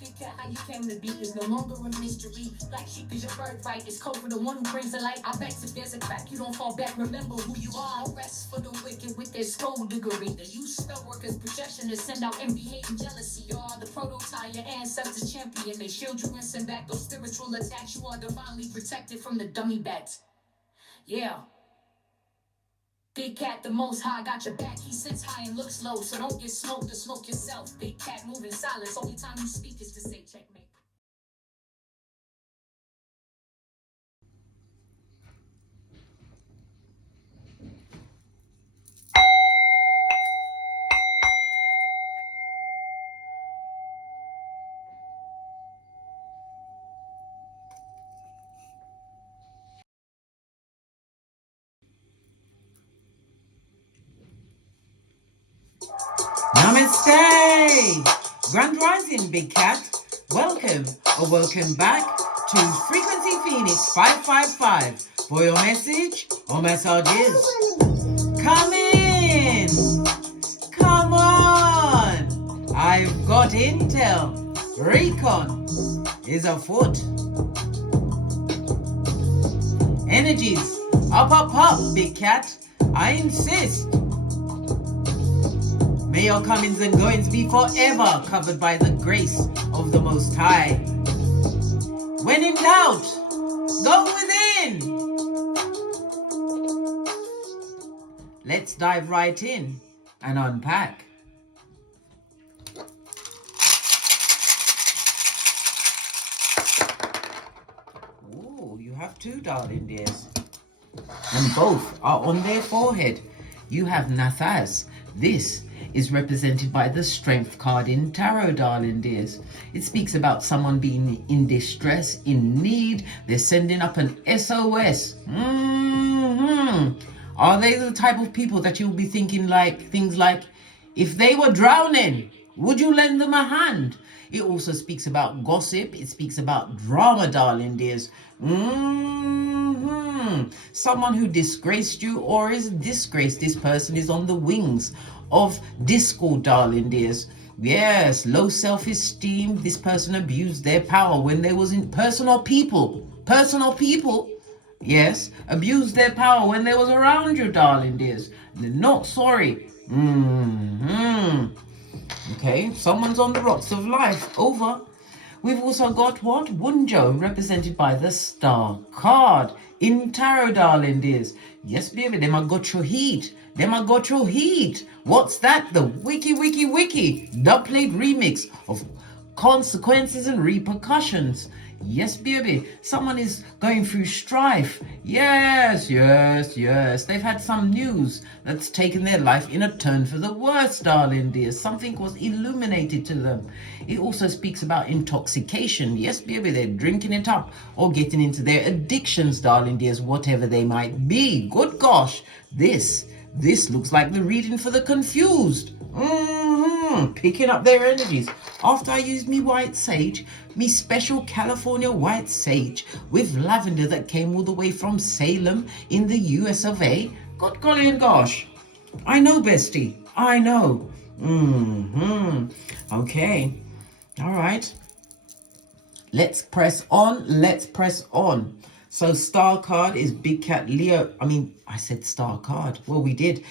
Big cat, how you came to be is no longer a mystery. Black sheep is your birthright. It's code for the one who brings the light. I bet if there's a crack, you don't fall back. Remember who you are. No rest for the wicked with their skullduggery. The use spell workers' projection to send out envy, hate, and jealousy. You are the prototype, your ancestors champion. They shield you and send back those spiritual attacks. You are divinely protected from the dummy bats. Yeah. Big cat, the most high, got your back. He sits high and looks low, so don't get smoked or smoke yourself. Big cat, move in silence. Only time you speak is to say checkmate. Namaste! Grand Rising, Big Cat. Welcome or welcome back to Frequency Phoenix 555 for your message or messages. Come in! Come on! I've got intel. Recon is afoot. Energies, up, Big Cat. I insist. May your comings and goings be forever covered by the grace of the Most High. When in doubt, go within. Let's dive right in and unpack. Oh, you have two, darling dears. And both are on their forehead. You have Nathaz. This is represented by the Strength card in Tarot, darling dears. It speaks about someone being in distress, in need. They're sending up an SOS. Are they the type of people that you'll be thinking things like, if they were drowning, would you lend them a hand? It also speaks about gossip. It speaks about drama, darling dears. Someone who disgraced you or is disgraced. This person is on the wings of discord, darling dears. Yes, low self-esteem. This person abused their power when they was in personal people. Yes, abused their power when they was around you, darling dears. They're not sorry. Okay, someone's on the rocks of life. Over. We've also got what? Wunjo, represented by the Star card in Tarot, darling dears. Yes, baby, them I got your heat. What's that? The wiki dub-played remix of Consequences and Repercussions. Yes, baby, someone is going through strife. Yes. They've had some news that's taken their life in a turn for the worse, darling dears. Something was illuminated to them. It also speaks about intoxication. Yes, baby, they're drinking it up or getting into their addictions, darling dears, whatever they might be. Good gosh, this looks like the reading for the confused. Picking up their energies. After I used me white sage, me special California white sage with lavender that came all the way from Salem in the US of A. God golly and gosh. I know, bestie. I know. Okay. All right. Let's press on. So star card is Big Cat Leo. I said star card. Well, we did.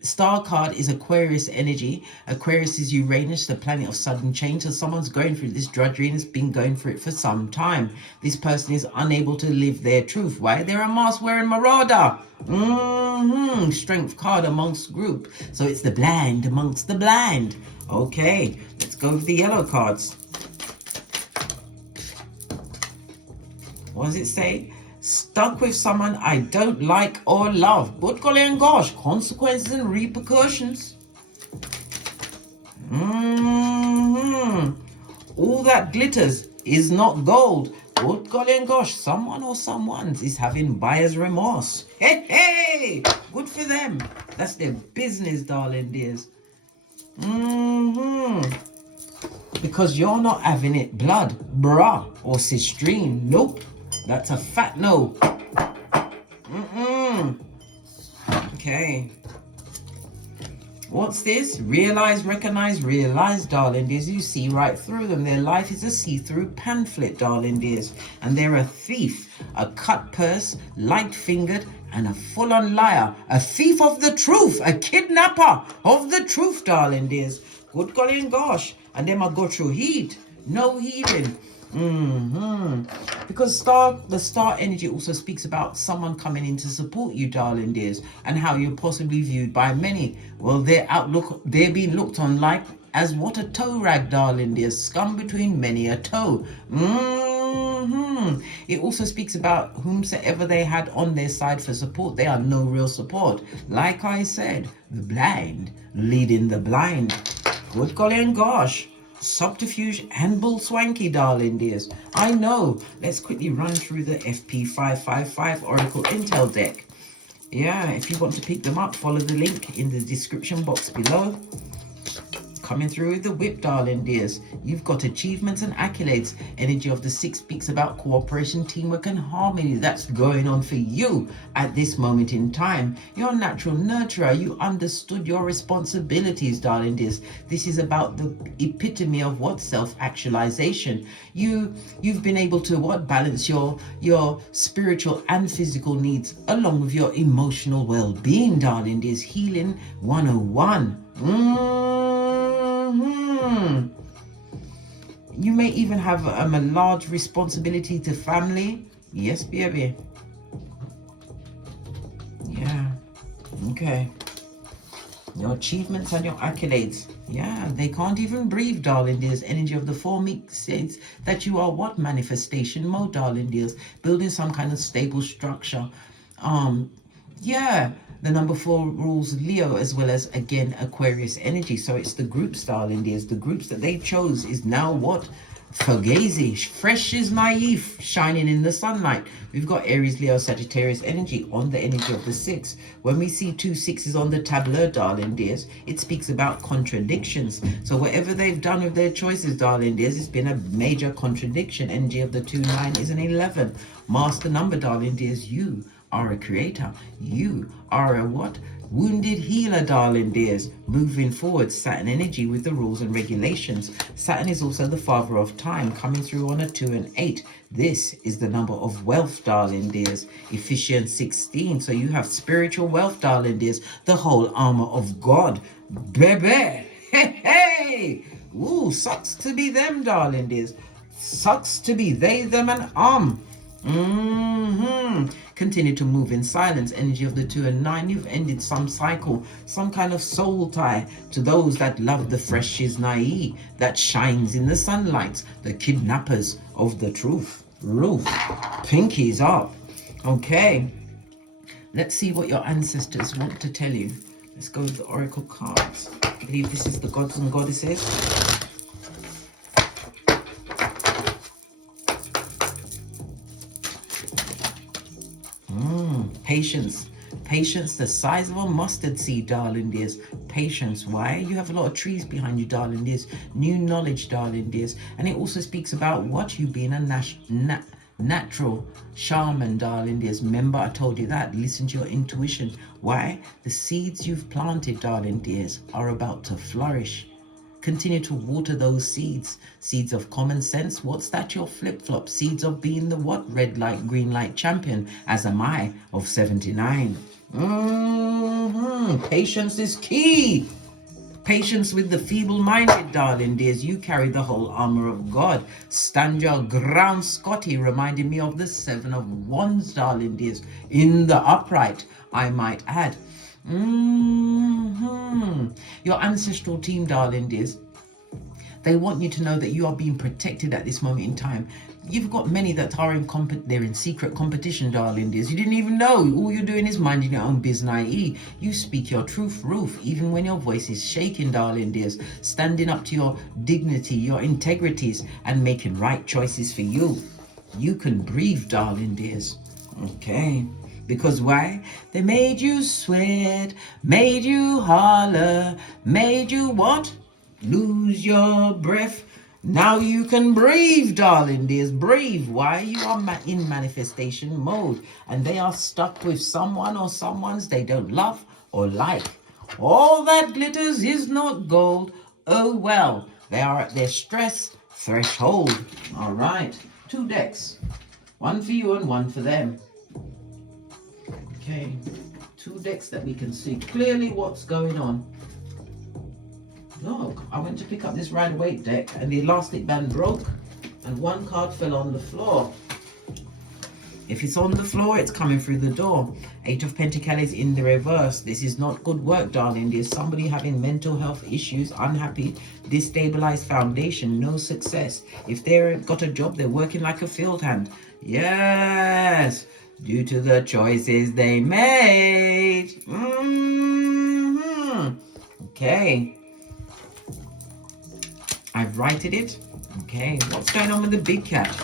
Star card is Aquarius energy. Aquarius is Uranus, the planet of sudden change. So someone's going through this drudgery and has been going through it for some time. This person is unable to live their truth. Why? They're a mask-wearing marauder. Strength card amongst group. So it's the blind amongst the blind. Okay, let's go with the yellow cards. What does it say? Stuck with someone I don't like or love. But golly and gosh, consequences and repercussions. All that glitters is not gold. But golly and gosh, someone or someone's is having buyer's remorse. Hey, good for them. That's their business, darling dears. Because you're not having it blood, bruh, or sistrine. Nope. That's a fat no. Okay. What's this? Realize, recognize, realize, darling dears. You see right through them. Their life is a see-through pamphlet, darling dears. And they're a thief, a cut purse, light-fingered, and a full-on liar. A thief of the truth, a kidnapper of the truth, darling dears. Good golly and gosh. And them I go through heat. No healing. Because the star energy also speaks about someone coming in to support you, darling dears, and how you're possibly viewed by many. Well, they're being looked on like as what a toe rag, darling dears, scum between many a toe. It also speaks about whomsoever they had on their side for support. They are no real support. Like I said, the blind leading the blind. Good golly and gosh. Subterfuge and bull swanky, darling dears. I know. Let's quickly run through the FP555 Oracle Intel deck. Yeah, if you want to pick them up, follow the link in the description box below. Coming through with the whip, darling dears. You've got achievements and accolades. Energy of the 6 speaks about cooperation, teamwork, and harmony. That's going on for you at this moment in time. You're a natural nurturer. You understood your responsibilities, darling dears. This is about the epitome of what? Self-actualization. You've been able to balance your spiritual and physical needs along with your emotional well-being, darling dears. Healing 101. You may even have a large responsibility to family. Yes, baby. Yeah. Okay. Your achievements and your accolades. Yeah, they can't even breathe, darling dears. Energy of the 4 states that you are what? Manifestation mode, darling dears. Building some kind of stable structure. Yeah, the number 4 rules Leo as well as, again, Aquarius energy. So it's the groups, darling dears. The groups that they chose is now what? Fugazi, fresh is naive, shining in the sunlight. We've got Aries, Leo, Sagittarius energy on the energy of the 6. When we see 2 6s on the tableau, darling dears, it speaks about contradictions. So whatever they've done with their choices, darling dears, it's been a major contradiction. Energy of the 2 9 is an 11. Master number, darling dears. You are a creator. You are a what? Wounded healer, darling dears. Moving forward, Saturn energy with the rules and regulations. Saturn is also the father of time, coming through on a 2 and 8. This is the number of wealth, darling dears. Ephesians 16. So you have spiritual wealth, darling dears. The whole armor of God. Baby. Hey, hey. Ooh, sucks to be them, darling dears. Sucks to be they, them, and Continue to move in silence. Energy of the 2 and 9. You've ended some cycle, some kind of soul tie to those that love the fresh is naive, that shines in the sunlight, the kidnappers of the truth. Roof. Pinkies up. Okay. Let's see what your ancestors want to tell you. Let's go with the oracle cards. I believe this is the gods and goddesses. Patience. Patience the size of a mustard seed, darling dears. Patience. Why? You have a lot of trees behind you, darling dears. New knowledge, darling dears. And it also speaks about what? You being a natural shaman, darling dears. Remember, I told you that. Listen to your intuition. Why? The seeds you've planted, darling dears, are about to flourish. Continue to water those seeds. Seeds of common sense. What's that? Your flip-flop. Seeds of being the what? Red light, green light champion. As am I of 79. Patience is key. Patience with the feeble-minded, darling dears. You carry the whole armor of God. Stand your ground, Scotty, reminding me of the 7 of Wands, darling dears. In the upright, I might add. Your ancestral team, darling dears, they want you to know that you are being protected at this moment in time. You've got many that are they're in secret competition, darling dears. You didn't even know. All you're doing is minding your own business. You speak your truth, roof, even when your voice is shaking, darling dears. Standing up to your dignity, your integrities, and making right choices for you. You can breathe, darling dears. Okay. Because why? They made you sweat, made you holler, made you what? Lose your breath. Now you can breathe, darling dears. Breathe. Why? You are in manifestation mode. And they are stuck with someone or someone's they don't love or like All that glitters is not gold. Oh well, they are at their stress threshold. All right, 2 decks. One for you and one for them. Okay, 2 decks that we can see clearly what's going on. Look, I went to pick up this Rider-Waite deck and the elastic band broke and 1 card fell on the floor. If it's on the floor, it's coming through the door. 8 of Pentacles in the reverse. This is not good work, darling. There's somebody having mental health issues, unhappy, destabilized foundation, no success. If they've got a job, they're working like a field hand. Yes, due to the choices they made. Okay. I've righted it. Okay, what's going on with the big cat?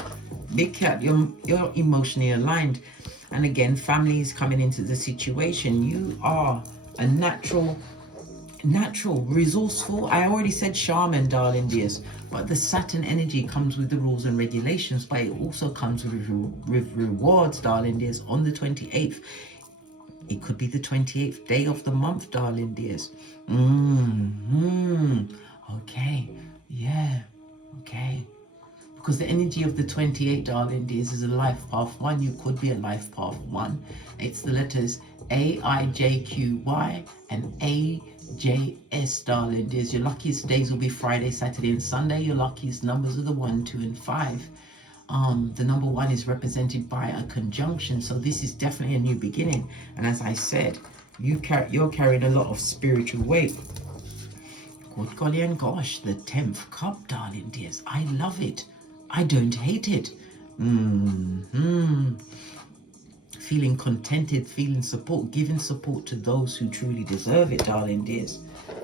Big cat, you're emotionally aligned. And again, family is coming into the situation. You are a natural, resourceful. I already said shaman, darling dears. But the Saturn energy comes with the rules and regulations, but it also comes with rewards, darling dears, on the 28th. It could be the 28th day of the month, darling dears. Okay. Yeah. Okay. Because the energy of the 28, darling dears, is a life path 1. You could be a life path 1. It's the letters A, I, J, Q, Y and A, J, S, darling dears. Your luckiest days will be Friday, Saturday and Sunday. Your luckiest numbers are the 1, 2 and 5. The number 1 is represented by a conjunction. So this is definitely a new beginning. And as I said, you're carrying a lot of spiritual weight. Good golly and gosh, the 10th cup, darling dears. I love it. I don't hate it. Feeling contented, feeling support, giving support to those who truly deserve it, darling dears.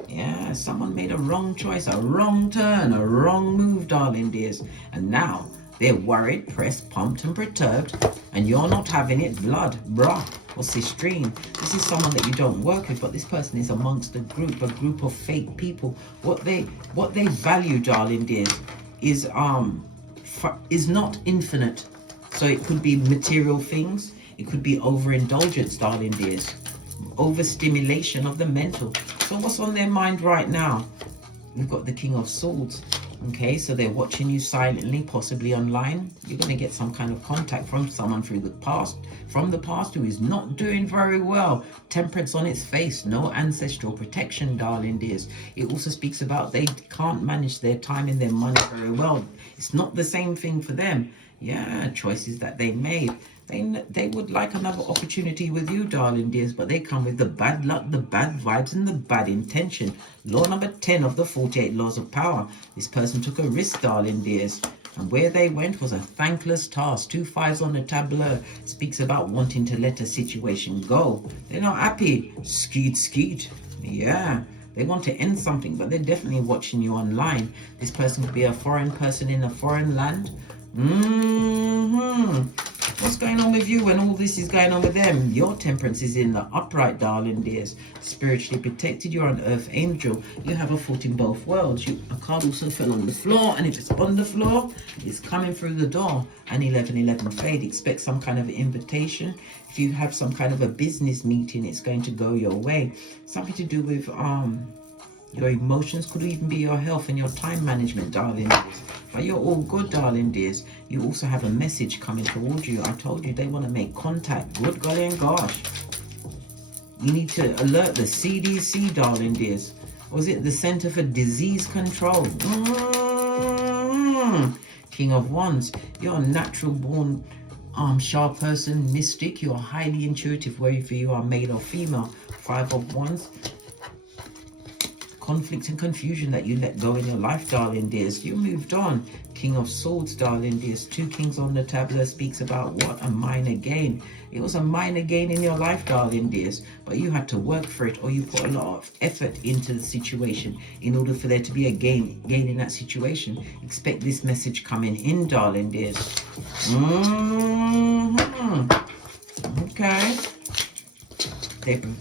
Yeah, someone made a wrong choice, a wrong turn, a wrong move, darling dears. And now they're worried, pressed, pumped and perturbed. And you're not having it. Blood, bruh. What's this dream? This is someone that you don't work with, but this person is amongst a group of fake people. What they value, darling dears, is not infinite. So it could be material things. It could be overindulgence, darling dears. Overstimulation of the mental. So what's on their mind right now? We've got the King of Swords. Okay, so they're watching you silently, possibly online. You're going to get some kind of contact from someone from the past who is not doing very well. Temperance on its face, no ancestral protection, darling dears. It also speaks about they can't manage their time and their money very well. It's not the same thing for them. Yeah, choices that they made. They would like another opportunity with you, darling dears, but they come with the bad luck, the bad vibes, and the bad intention. Law number 10 of the 48 laws of power. This person took a risk, darling dears, and where they went was a thankless task. 2 5s on the tableau. Speaks about wanting to let a situation go. They're not happy. Skeet. Yeah. They want to end something, but they're definitely watching you online. This person could be a foreign person in a foreign land. What's going on with you when all this is going on with them? Your temperance is in the upright, darling dears. Spiritually protected. You're an earth angel. You have a foot in both worlds. A card also fell on the floor, and if it's on the floor, it's coming through the door. An 1111 fade. Expect some kind of invitation. If you have some kind of a business meeting, it's going to go your way. Something to do with your emotions, could even be your health and your time management, darling dears. But you're all good, darling dears. You also have a message coming towards you. I told you they want to make contact. Good golly and gosh. You need to alert the CDC, darling dears. Or is it the Center for Disease Control? King of Wands. You're a natural born sharp person, mystic. You're highly intuitive, whether you are male or female. 5 of Wands. Conflict and confusion that you let go in your life, darling dears. You moved on. King of Swords, darling dears. 2 kings on the tableau speaks about what? A minor gain. It was a minor gain in your life, darling dears, but you had to work for it, or you put a lot of effort into the situation in order for there to be a gain in that situation. Expect this message coming in, darling dears. Okay.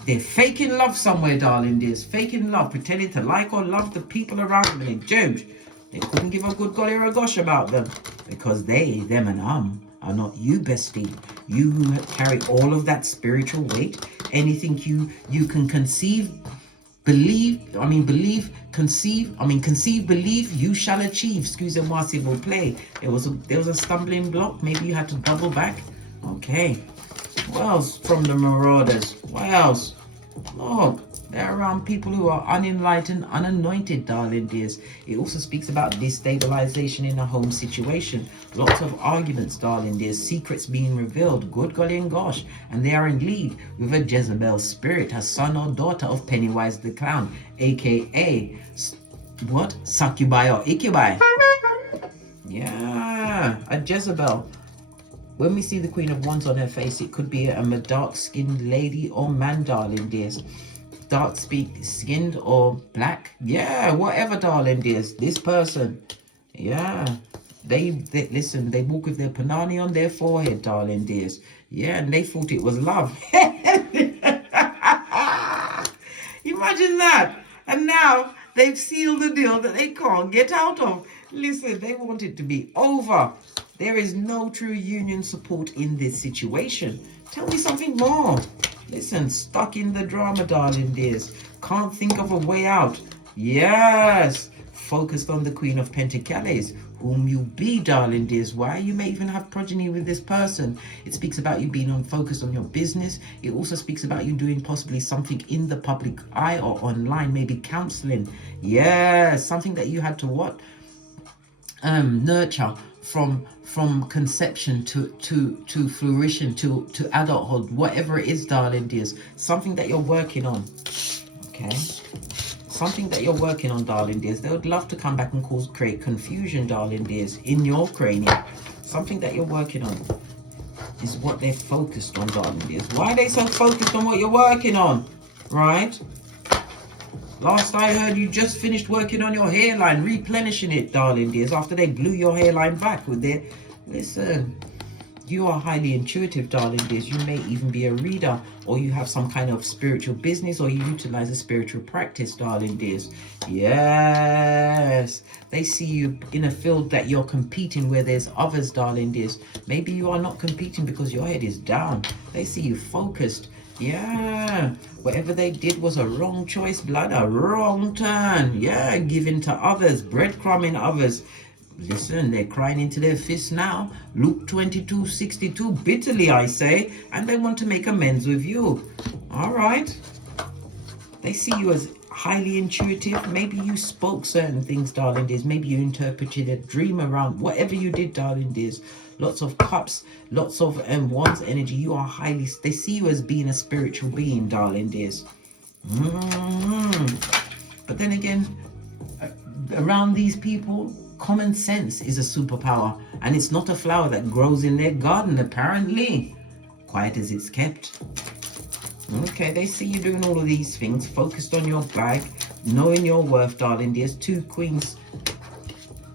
They're faking love somewhere, darling dears. Faking love, pretending to like or love the people around them. They don't. They couldn't give a good golly or a gosh about them, because they, them and are not you, bestie. You who carry all of that spiritual weight. Anything you can conceive conceive, believe, you shall achieve. Excusez-moi s'il vous plaît. There was a stumbling block. Maybe you had to double back. Okay. What else from the Marauders? What else? Look, they're around people who are unenlightened, unanointed, darling dears. It also speaks about destabilization in a home situation. Lots of arguments, darling dears. Secrets being revealed. Good golly and gosh. And they are in league with a Jezebel spirit, a son or daughter of Pennywise the Clown, aka what? Succubi or Incubi. Yeah, a Jezebel. When we see the Queen of Wands on her face, it could be a dark-skinned lady or man, darling dears. Dark-skinned or black. Yeah, whatever, darling dears. This person, yeah. They listen, they walk with their panani on their forehead, darling dears. Yeah, and they thought it was love. Imagine that. And now they've sealed a deal that they can't get out of. Listen, they want it to be over. There is no true union support in this situation. Tell me something more. Listen, stuck in the drama, darling dears. Can't think of a way out. Yes. Focused on the Queen of Pentacles, whom you be, darling dears. Why? You may even have progeny with this person. It speaks about you being focused on your business. It also speaks about you doing possibly something in the public eye or online, maybe counseling. Yes, something that you had to what? Nurture from conception to fruition to adulthood, whatever it is, darling dears. Something that you're working on. Okay, something that you're working on, darling dears. They would love to come back and create confusion, darling dears, in your cranium. Something that you're working on is what they're focused on, darling dears. Why are they so focused on what you're working on? Right? Last I heard, you just finished working on your hairline, replenishing it, darling dears, after they blew your hairline back with their... Listen, you are highly intuitive, darling dears. You may even be a reader, or you have some kind of spiritual business, or you utilize a spiritual practice, darling dears. Yes, they see you in a field that you're competing where there's others, darling dears. Maybe you are not competing because your head is down. They see you focused. Yeah, whatever they did was a wrong choice, blood, a wrong turn. Yeah, giving to others, breadcrumbing others. Listen, they're crying into their fists now. Luke 22:62, bitterly I say, and they want to make amends with you. All right. They see you as highly intuitive. Maybe you spoke certain things, darling dears. Maybe you interpreted a dream around whatever you did, darling dears. Lots of cups, lots of wands energy. You are highly, they see you as being a spiritual being, darling dears. But then again, around these people, common sense is a superpower, and it's not a flower that grows in their garden, apparently. Quiet as it's kept. Okay, they see you doing all of these things, focused on your bag, knowing your worth, darling dears. Two queens.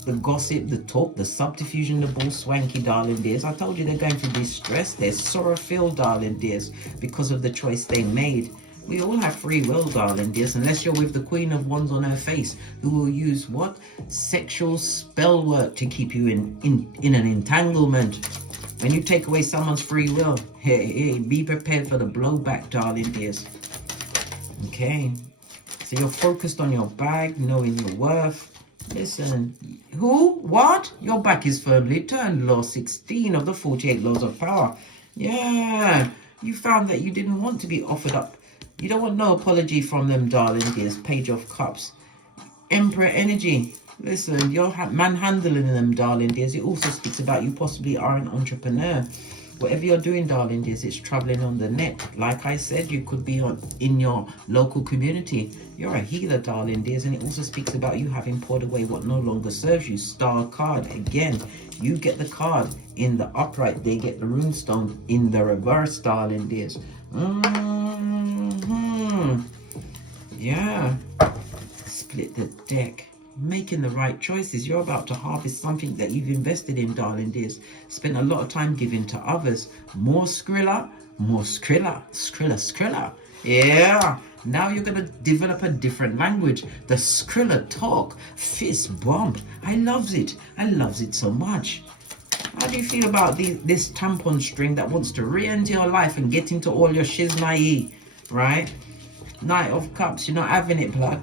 The gossip, the talk, the subterfuge, the bull swanky, darling dears. I told you they're going through distress. They're sorrow-filled, darling dears, because of the choice they made. We all have free will, darling dears, unless you're with the Queen of Wands on her face, who will use what? Sexual spell work to keep you in an entanglement. When you take away someone's free will, hey, be prepared for the blowback, darling dears. Okay, so you're focused on your bag, knowing your worth. Listen, who? What? Your back is firmly turned. Law 16 of the 48 laws of power. Yeah, you found that you didn't want to be offered up. You don't want no apology from them, darling dears. Page of Cups. Emperor energy. Listen, you're manhandling them, darling dears. It also speaks about you possibly are an entrepreneur. Whatever you're doing, darling dears, it's traveling on the net. Like I said, you could be in your local community. You're a healer, darling dears, and it also speaks about you having poured away what no longer serves you. Star card. Again, you get the card in the upright. They get the runestone in the reverse, darling dears. Yeah. Split the deck. Making the right choices. You're about to harvest something that you've invested in, darling dears. Spent a lot of time giving to others. More Skrilla, more Skrilla, Skrilla. Yeah. Now you're going to develop a different language. The Skrilla talk. Fist bump. I loves it. I loves it so much. How do you feel about this tampon string that wants to re-enter your life and get into all your shiznai, right? Knight of Cups, you're not having it, blood.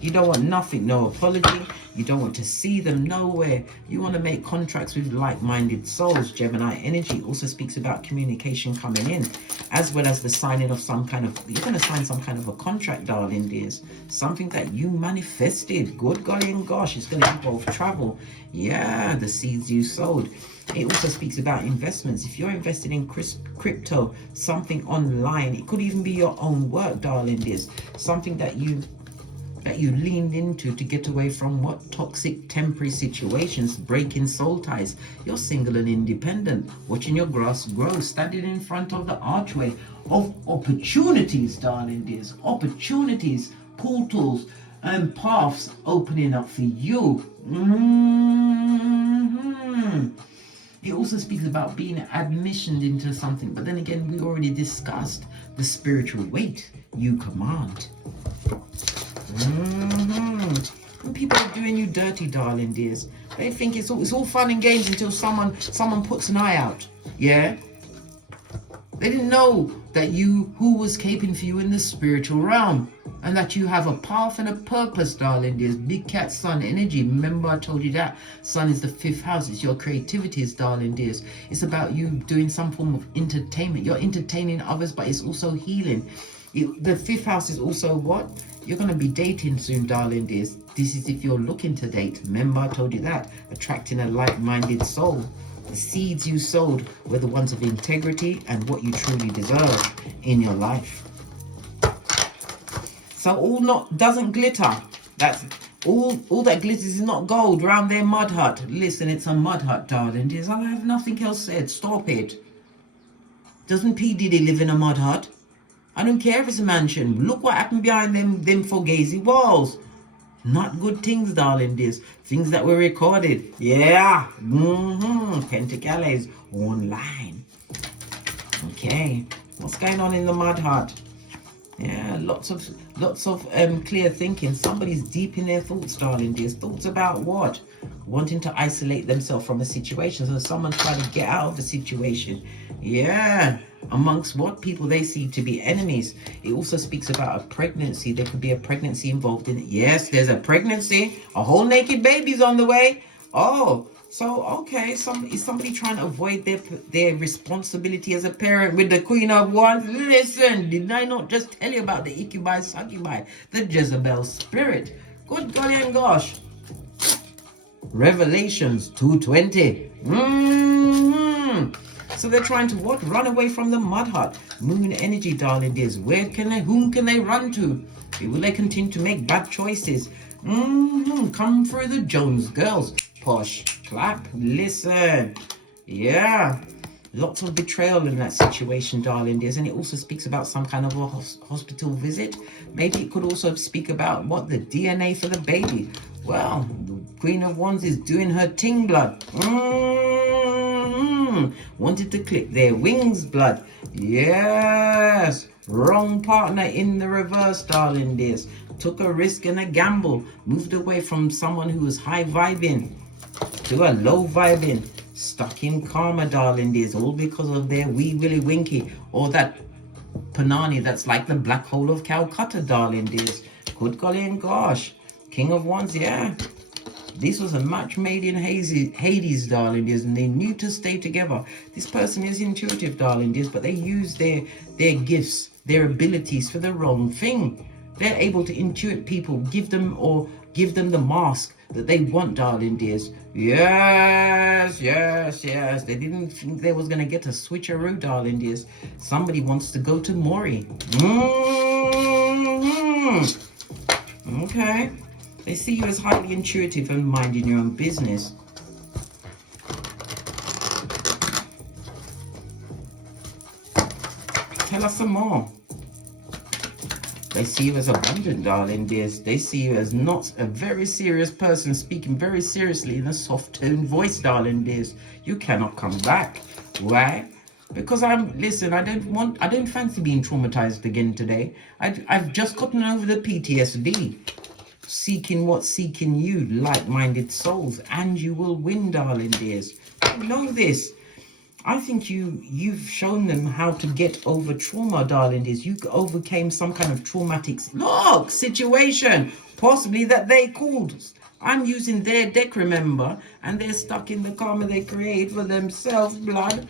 You don't want nothing, no apology. You don't want to see them nowhere. You want to make contracts with like-minded souls. Gemini energy also speaks about communication coming in, as well as the signing of some kind of, you're going to sign some kind of a contract, darling dears. Something that you manifested. Good golly and gosh, it's going to involve travel. Yeah, the seeds you sowed. It also speaks about investments. If you're invested in crypto, something online, it could even be your own work, darling dears. Something that you leaned into to get away from what toxic temporary situations, breaking soul ties. You're single and independent, watching your grass grow, standing in front of the archway of opportunities, darling dears. Opportunities, portals, and paths opening up for you. It also speaks about being admissioned into something, but then again, we already discussed the spiritual weight you command. When people are doing you dirty, darling dears, they think it's all fun and games until someone puts an eye out. Yeah, they didn't know that who was caping for you in the spiritual realm, and that you have a path and a purpose, darling dears. Big cat sun energy. Remember I told you that sun is the 5th house. It's your creativities, darling dears. It's about you doing some form of entertainment. You're entertaining others, but it's also healing. The 5th house is also what? You're going to be dating soon, darling dears. This is if you're looking to date. Remember I told you that. Attracting a like-minded soul. The seeds you sowed were the ones of integrity and what you truly deserve in your life. So all doesn't glitter. That's all that glitters is not gold round their mud hut. Listen, it's a mud hut, darling dears. I have nothing else said. Stop it. Doesn't P. Diddy live in a mud hut? I don't care if it's a mansion. Look what happened behind them fugazi walls. Not good things, darling dears. Things that were recorded. Yeah. Pentacles online. Okay. What's going on in the mud hut? Yeah, lots of clear thinking. Somebody's deep in their thoughts, darling dears. Thoughts about what? Wanting to isolate themselves from a situation. So someone's trying to get out of the situation. Yeah. Amongst what people they see to be enemies. It also speaks about a pregnancy. There could be a pregnancy involved in it. Yes, there's a pregnancy. A whole naked baby's on the way. Oh, so okay. Is somebody trying to avoid their responsibility as a parent with the Queen of Wands? Listen, did I not just tell you about the Ikibai Sakibai, the Jezebel spirit? Good golly and gosh. Revelations 2:20. So they're trying to what? Run away from the mud hut. Moon energy, darling dears. Whom can they run to? Will they continue to make bad choices? Come through the Jones girls. Posh. Clap. Listen. Yeah. Lots of betrayal in that situation, darling dears. And it also speaks about some kind of a hospital visit. Maybe it could also speak about what? The DNA for the baby. Well, the Queen of Wands is doing her ting, blood. Wanted to clip their wings, blood. Yes. Wrong partner in the reverse, darling dears. Took a risk and a gamble. Moved away from someone who was high vibing to a low vibing. Stuck in karma, darling dears. All because of their wee willy winky. Or that panani that's like the black hole of Calcutta, darling dears. Good golly and gosh. King of Wands, yeah. This was a match made in Hades, darling dears, and they knew to stay together. This person is intuitive, darling dears, but they use their gifts, their abilities for the wrong thing. They're able to intuit people, give them the mask that they want, darling dears. Yes. They didn't think they was going to get a switcheroo, darling dears. Somebody wants to go to Mori. Okay. They see you as highly intuitive and minding your own business. Tell us some more. They see you as abundant, darling dears. They see you as not a very serious person speaking very seriously in a soft-toned voice, darling dears. You cannot come back. Why? Because I don't fancy being traumatized again today. I've just gotten over the PTSD. Seeking you, like-minded souls, and you will win, darling dears. I know this. I think you've shown them how to get over trauma, darling dears. You overcame some kind of traumatic situation, possibly that they caused. I'm using their deck, remember, and they're stuck in the karma they create for themselves, blood.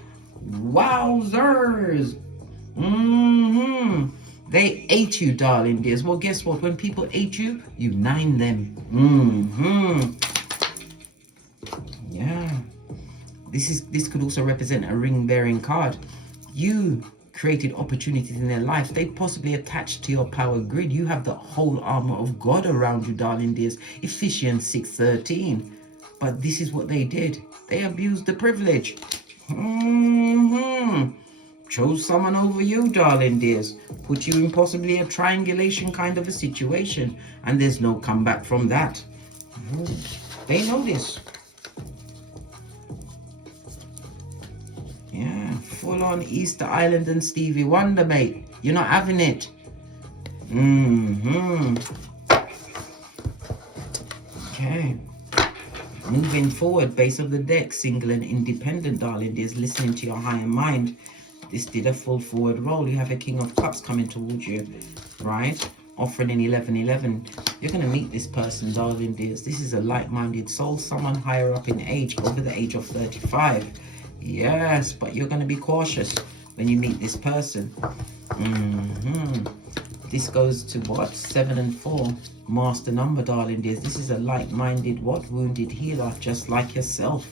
Wowzers. They ate you, darling dears. Well, guess what? When people ate you, you nine them. Yeah. This could also represent a ring-bearing card. You created opportunities in their life. They possibly attached to your power grid. You have the whole armor of God around you, darling dears. Ephesians 6:13. But this is what they did. They abused the privilege. Chose someone over you, darling dears. Put you in possibly a triangulation kind of a situation. And there's no comeback from that. They know this. Yeah, full on Easter Island and Stevie Wonder, mate. You're not having it. Okay. Moving forward, base of the deck, single and independent, darling dears, listening to your higher mind. This did a full forward roll. You have a King of Cups coming towards you, right? Offering an 1111. You're going to meet this person, darling dears. This is a like-minded soul, someone higher up in age, over the age of 35. Yes, but you're going to be cautious when you meet this person. This goes to what? 7 and 4. Master number, darling dears. This is a like-minded what? Wounded healer, just like yourself.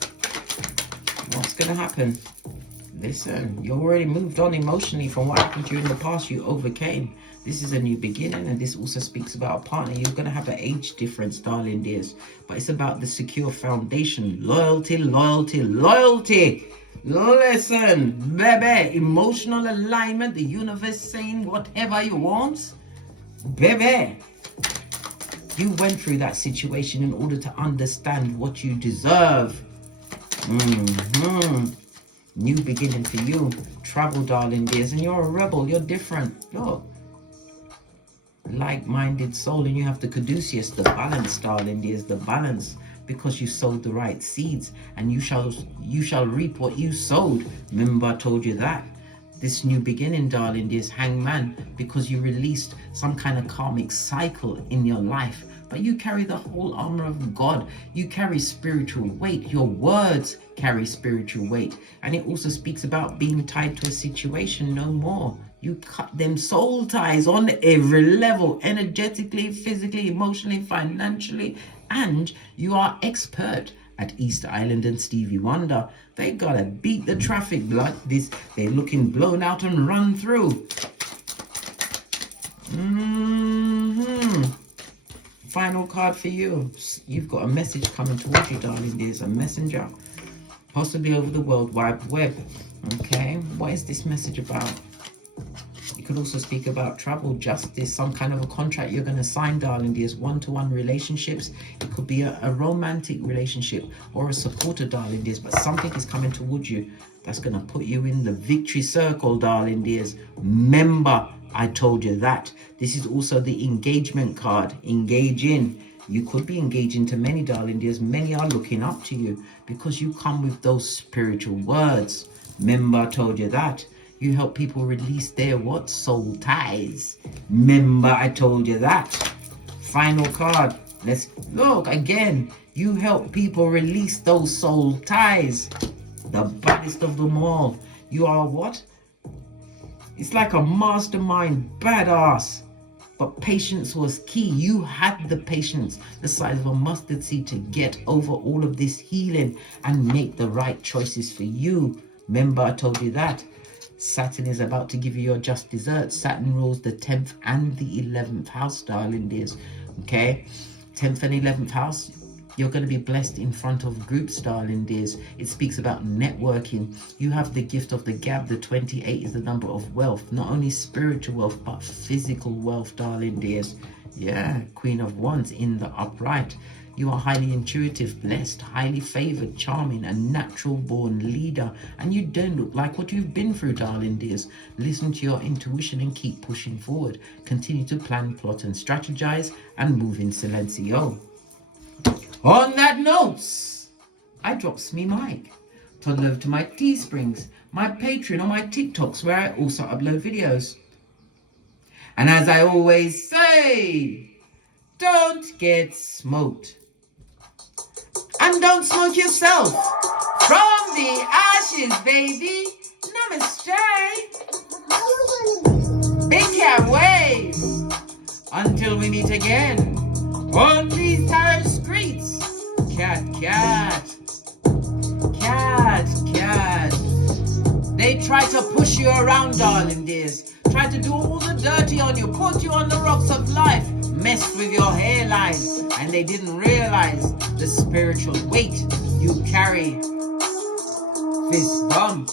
What's going to happen? Listen, you already moved on emotionally from what happened to you in the past. You overcame. This is a new beginning, and this also speaks about a partner. You're going to have an age difference, darling dears. But it's about the secure foundation. Loyalty, loyalty, loyalty. Listen, baby. Emotional alignment. The universe saying whatever you want. Baby. You went through that situation in order to understand what you deserve. New beginning for you. Travel, darling dears. And you're a rebel. You're different. You're like-minded soul, and you have the caduceus, the balance, darling dears, the balance, because you sowed the right seeds, and you shall reap what you sowed. Remember, I told you that. This new beginning, darling dears, hangman, because you released some kind of karmic cycle in your life. But you carry the whole armor of God. You carry spiritual weight. Your words carry spiritual weight. And it also speaks about being tied to a situation no more. You cut them soul ties on every level, energetically, physically, emotionally, financially. And you are expert at Easter Island and Stevie Wonder. They gotta beat the traffic, blood. They're looking blown out and run through. Final card for you. You've got a message coming towards you, darling. There's a messenger, possibly over the World Wide Web. Okay, what is this message about? You could also speak about travel, justice, some kind of a contract you're going to sign, darling. There's one-to-one relationships. It could be a romantic relationship or a supporter, darling dears, but something is coming towards you that's going to put you in the victory circle, darling dears. Remember, I told you that. This is also the engagement card. Engage in. You could be engaging to many, darling dears. Many are looking up to you because you come with those spiritual words. Remember, I told you that. You help people release their what? Soul ties. Remember, I told you that. Final card. Let's look again. You help people release those soul ties. The baddest of them all. You are what? It's like a mastermind badass. But patience was key. You had the patience, the size of a mustard seed, to get over all of this healing and make the right choices for you. Remember, I told you that. Saturn is about to give you your just desserts. Saturn rules the 10th and the 11th house, darling dears. Okay? 10th and 11th house. You're going to be blessed in front of groups, darling dears. It speaks about networking. You have the gift of the gab. The 28 is the number of wealth. Not only spiritual wealth, but physical wealth, darling dears. Yeah, Queen of Wands in the upright. You are highly intuitive, blessed, highly favored, charming, a natural born leader. And you don't look like what you've been through, darling dears. Listen to your intuition and keep pushing forward. Continue to plan, plot, and strategize, and move in silencio. On that note, I drops me mic. toddle over to my Teesprings, my Patreon, or my TikToks, where I also upload videos. And as I always say, don't get smoked. And don't smoke yourself. From the ashes, baby. Namaste. Big cat waves. Until we meet again on these tarot streets. Cat, cat. Cat, cat. They try to push you around, darling dears. Try to do all the dirty on you. Put you on the rocks of life. Messed with your hairline. And they didn't realize the spiritual weight you carry. Fist bump.